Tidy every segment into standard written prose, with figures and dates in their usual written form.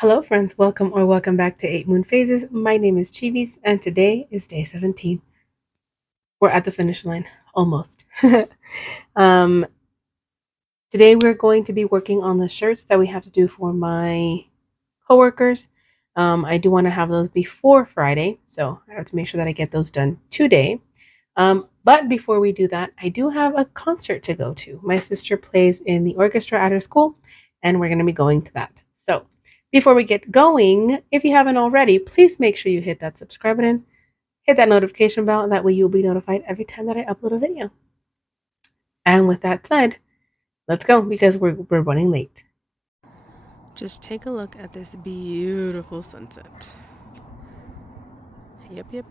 Hello friends, welcome back to 8 Moon Phases. My name is Chivis and today is day 17. We're at the finish line, almost. um, Today we're going to be working on the shirts that we have to do for my coworkers. I do want to have those before Friday, so I have to make sure that I get those done today. But before we do that, I do have a concert to go to. My sister plays in the orchestra at her school, and we're going to be going to that. So before we get going, if you haven't already, please make sure you hit that subscribe button, hit that notification bell, and that way you'll be notified every time that I upload a video. And with that said, let's go because we're running late. Just take a look at this beautiful sunset. Yep.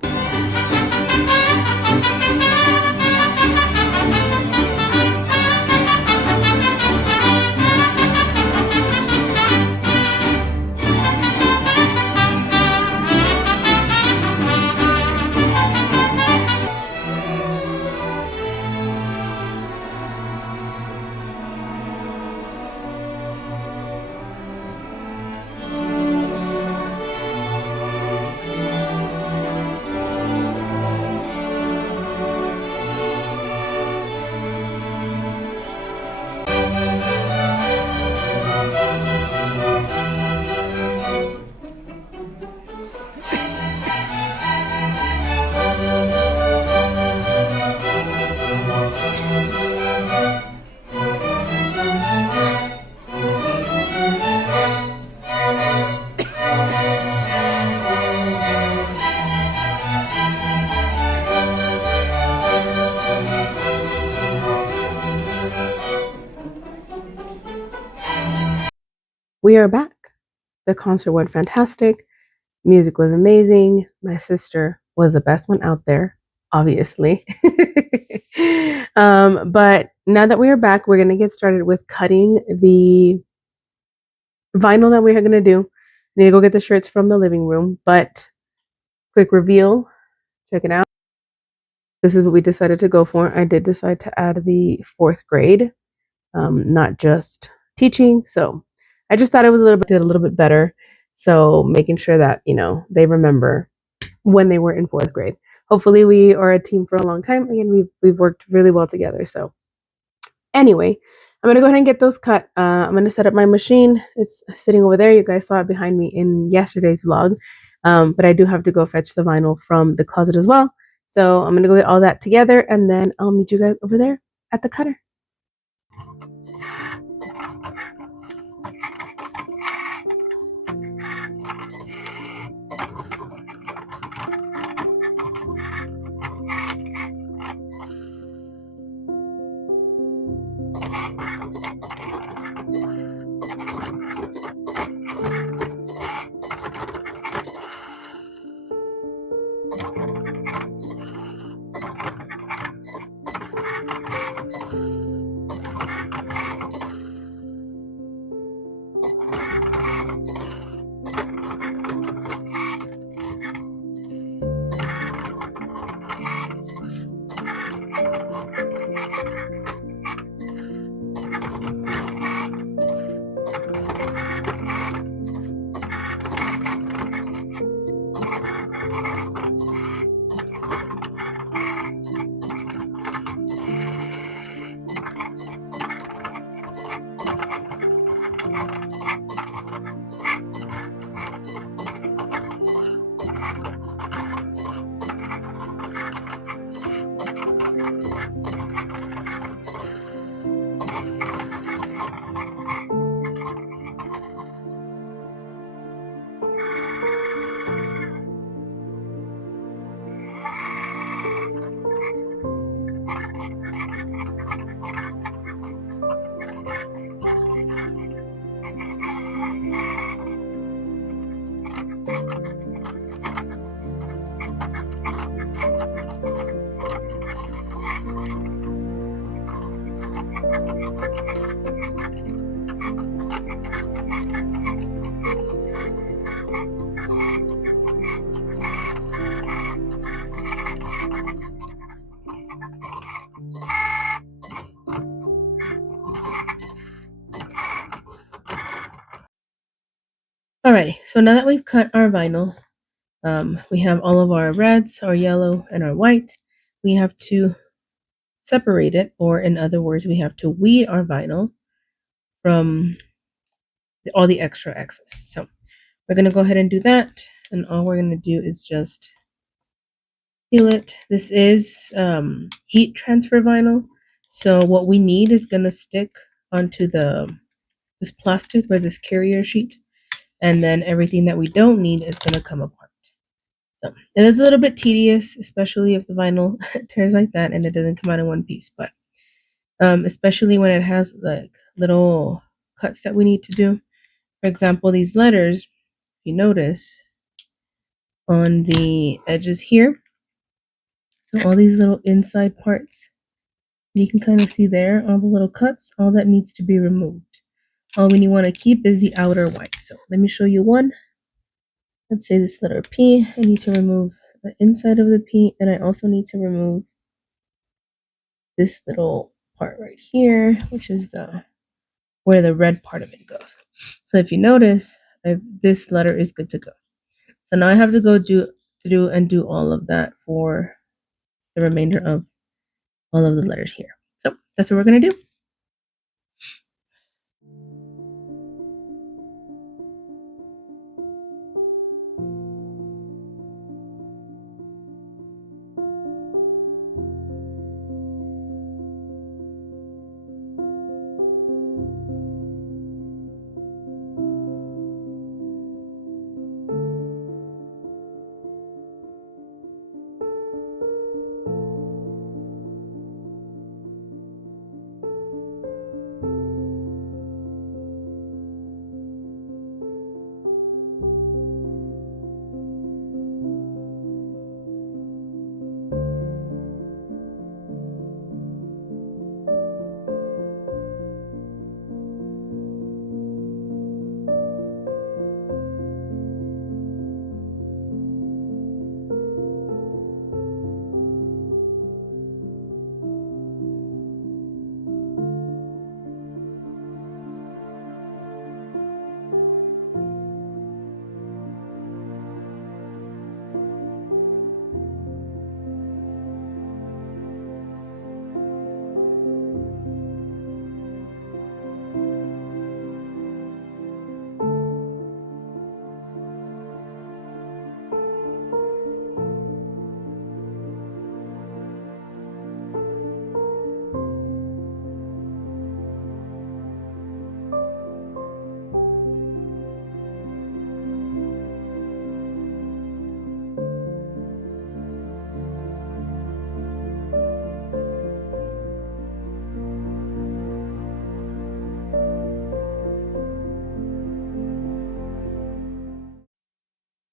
We are back. The concert went fantastic. Music was amazing. My sister was the best one out there, obviously. But now that we are back, we're going to get started with cutting the vinyl that we're going to do. I need to go get the shirts from the living room, but quick reveal. Check it out. This is what we decided to go for. I did decide to add the 4th grade, not just teaching. So I just thought it was did a little bit better. So making sure that, they remember when they were in 4th grade. Hopefully we are a team for a long time. Again, we've worked really well together. So anyway, I'm going to go ahead and get those cut. I'm going to set up my machine. It's sitting over there. You guys saw it behind me in yesterday's vlog. But I do have to go fetch the vinyl from the closet as well. So I'm going to go get all that together and then I'll meet you guys over there at the cutter. Alrighty, so now that we've cut our vinyl, we have all of our reds, our yellow, and our white. We have to separate it, or in other words, we have to weed our vinyl from all the extra excess. So we're going to go ahead and do that, and all we're going to do is just peel it. This is heat transfer vinyl, so what we need is going to stick onto this plastic or this carrier sheet, and then everything that we don't need is going to come apart. So it is a little bit tedious, especially if the vinyl tears like that and it doesn't come out in one piece, but especially when it has like little cuts that we need to do. For example, these letters, if you notice on the edges here, so all these little inside parts, you can kind of see there, all the little cuts, all that needs to be removed. All we want to keep is the outer white. So let me show you one. Let's say this letter P. I need to remove the inside of the P, and I also need to remove this little part right here, which is where the red part of it goes. So if you notice, this letter is good to go. So now I have to go do all of that for the remainder of all of the letters here. So that's what we're gonna do.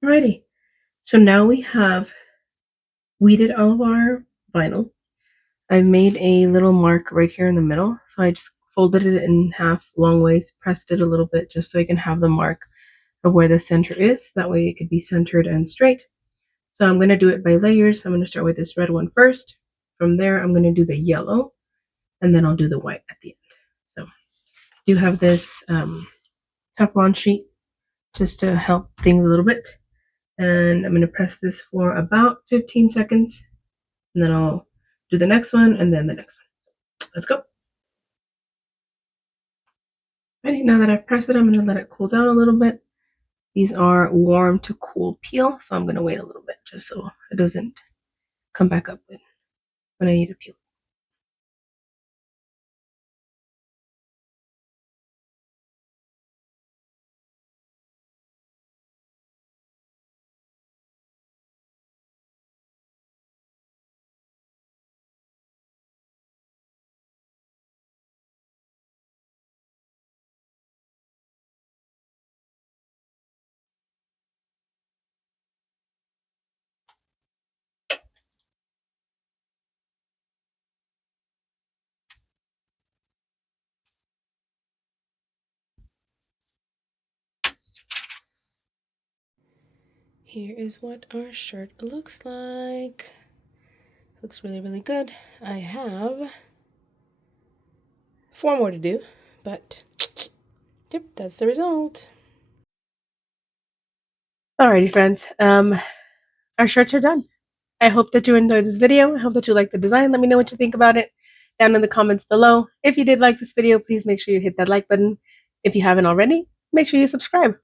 Alrighty. So now we have weeded all of our vinyl. I've made a little mark right here in the middle. So I just folded it in half long ways, pressed it a little bit just so I can have the mark of where the center is. That way it could be centered and straight. So I'm going to do it by layers. I'm going to start with this red one first. From there, I'm going to do the yellow, and then I'll do the white at the end. So I do have this Teflon sheet just to help things a little bit. And I'm going to press this for about 15 seconds, and then I'll do the next one and then the next one. So let's go. Alrighty, now that I've pressed it, I'm going to let it cool down a little bit. These are warm to cool peel, so I'm going to wait a little bit just so it doesn't come back up when I need to peel. Here is what our shirt looks like. Looks really, really good. I have 4 more to do, but yep, that's the result. Alrighty, friends. Our shirts are done. I hope that you enjoyed this video. I hope that you like the design. Let me know what you think about it down in the comments below. If you did like this video, please make sure you hit that like button. If you haven't already, make sure you subscribe.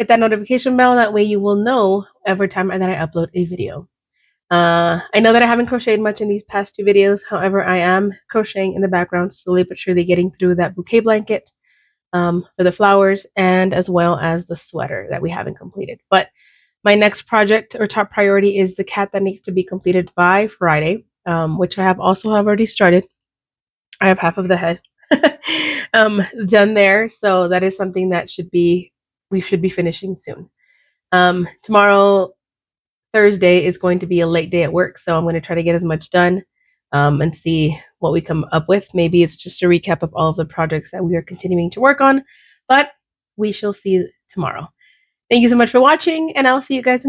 Hit that notification bell. That way you will know every time that I upload a video. I know that I haven't crocheted much in these past 2 videos. However, I am crocheting in the background, slowly but surely getting through that bouquet blanket for the flowers, and as well as the sweater that we haven't completed. But my next project or top priority is the cat that needs to be completed by Friday, which I have already started. I have half of the head done there, so that is something that we should be finishing soon. Tomorrow, Thursday, is going to be a late day at work, so I'm going to try to get as much done and see what we come up with. Maybe it's just a recap of all of the projects that we are continuing to work on, but we shall see tomorrow. Thank you so much for watching, and I'll see you guys in the